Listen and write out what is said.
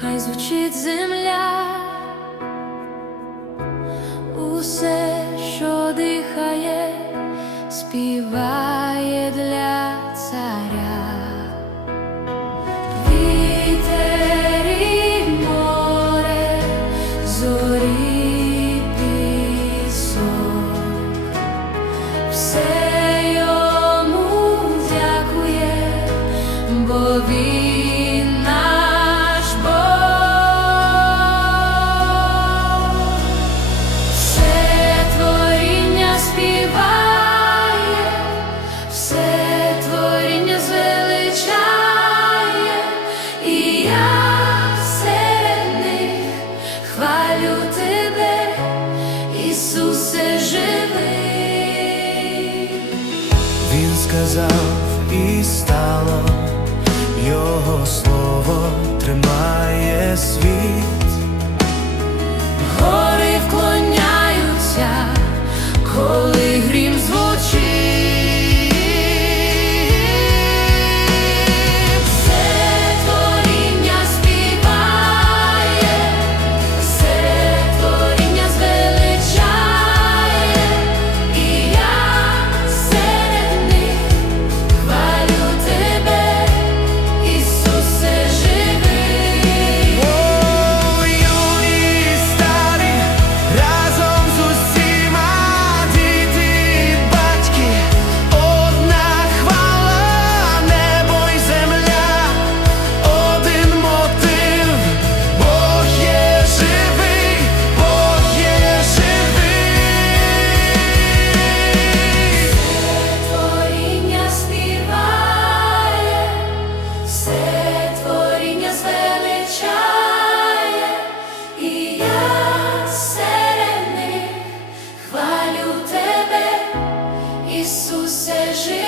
хай звучить земля, усе, що дихає, співає. сказав і стало, його слово тримає світ. все життя.